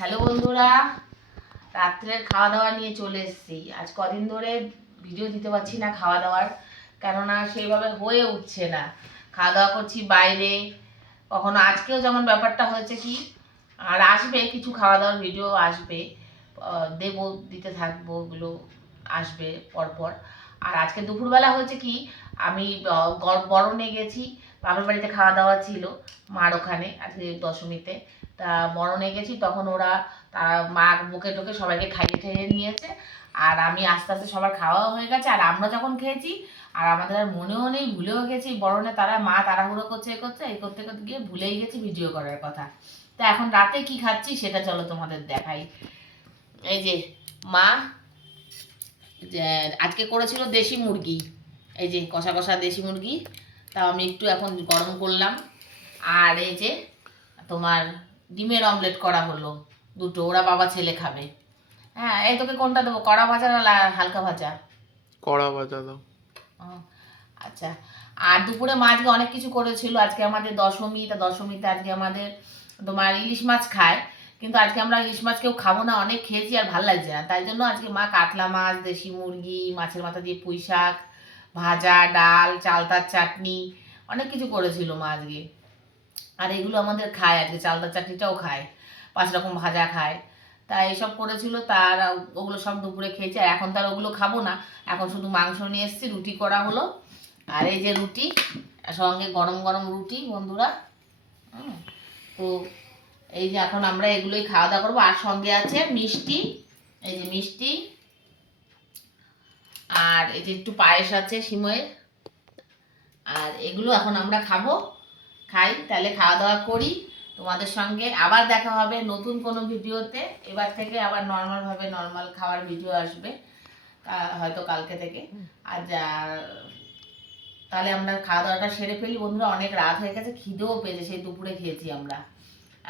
Hello বন্ধুরা, রাত্রের খাওয়া দাওয়া নিয়ে চলে এসেছি। আজ কদিন ধরে ভিডিও দিতে পারছি না খাওয়া দাওয়ার, কেননা সেইভাবে হয়ে উঠছে না। খাওয়া দাওয়া করছি বাইরে, কখনো আজকেও যেমন ব্যাপারটা হয়েছে কি, আর আসবে কিছু খাওয়া দাওয়ার ভিডিও আসবে, দেবো, দিতে থাকবো, ওগুলো আসবে পরপর। আর আজকে দুপুরবেলা হয়েছে কি, আমি বরণে গেছি, বাবার বাড়িতে খাওয়া দাওয়া ছিল মার ওখানে আজকে দশমীতে। তা বরণে গেছি, তখন ওরা মা বুকে টোকে সবাইকে খাইয়ে ঠাইয়ে নিয়েছে। আর আমি আস্তে আস্তে সবার খাওয়া হয়ে গেছে, আর আমরা যখন খেয়েছি আর আমাদের আর মনেও নেই, ভুলেও গেছি বরণে মা তাড়াহুড়ো করছে, এই করতে করতে গিয়ে ভুলেই গেছি ভিডিও করার কথা। তা এখন রাতে কি খাচ্ছি সেটা চলো তোমাদের দেখাই। এই যে মা আজকে করেছিল দেশি মুরগি, এই যে কষা কষা দেশি মুরগি, তাও আমি একটু এখন গরম করলাম। আর এই যে তোমার ডিমের অমলেট করা হলো দুটো, ওরা বাবা ছেলে খাবে। হ্যাঁ, এই তোকে কোনটা দেবো, কড়া ভাজা না হালকা ভাজা? কড়া ভাজা দাও। আচ্ছা। আর দুপুরে মা আজকে অনেক কিছু করেছিল, আজকে আমাদের দশমী, তা দশমীতে আজকে আমাদের তোমার ইলিশ মাছ খায়, কিন্তু আজকে আমরা ইলিশ মাছ কেউ খাবো না, অনেক খেয়েছি আর ভাল লাগছে না, তাই জন্য আজকে মা কাতলা মাছ, দেশি মুরগি, মাছের মাথা দিয়ে পুঁই শাক ভাজা, ডাল, চালতার চাটনি, অনেক কিছু করেছিল মা আজকে। আর এগুলো আমাদের খায়, আজকে চালতার চাটনিটাও খায়, 5 রকম ভাজা খায়। তা এইসব করেছিল, তার ওগুলো সব দুপুরে খেয়েছি। আর এখন তার ওগুলো খাবো না, এখন শুধু মাংস নিয়ে এসেছি, রুটি করা হলো। আর এই যে রুটি, সঙ্গে গরম গরম রুটি বন্ধুরা। তো এই যে এখন আমরা এগুলোই খাওয়া দাওয়া করবো। আর সঙ্গে আছে মিষ্টি, এই যে মিষ্টি, আর এই যে একটু পায়েস আছে সিময়ের। আর এগুলো এখন আমরা খাবো, খাই, তাহলে খাওয়া দাওয়া করি। তোমাদের সঙ্গে আবার দেখা হবে নতুন কোনো ভিডিওতে। এবার থেকে আবার নর্মাল খাওয়ার ভিডিও আসবে, হয়তো কালকে থেকে। আর তাহলে আমরা খাওয়া দাওয়াটা সেরে ফেলি বন্ধুরা, অনেক রাত হয়ে গেছে, খিদেও পেয়েছে, সেই দুপুরে খেয়েছি আমরা।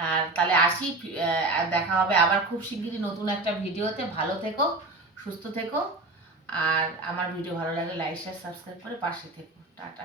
আর তাহলে আসি, দেখা হবে আবার খুব শিগগিরই নতুন একটা ভিডিওতে। ভালো থেকো, সুস্থ থেকো, আর আমার ভিডিও ভালো লাগলে লাইক শেয়ার সাবস্ক্রাইব করে পাশে থেকো। টাটা।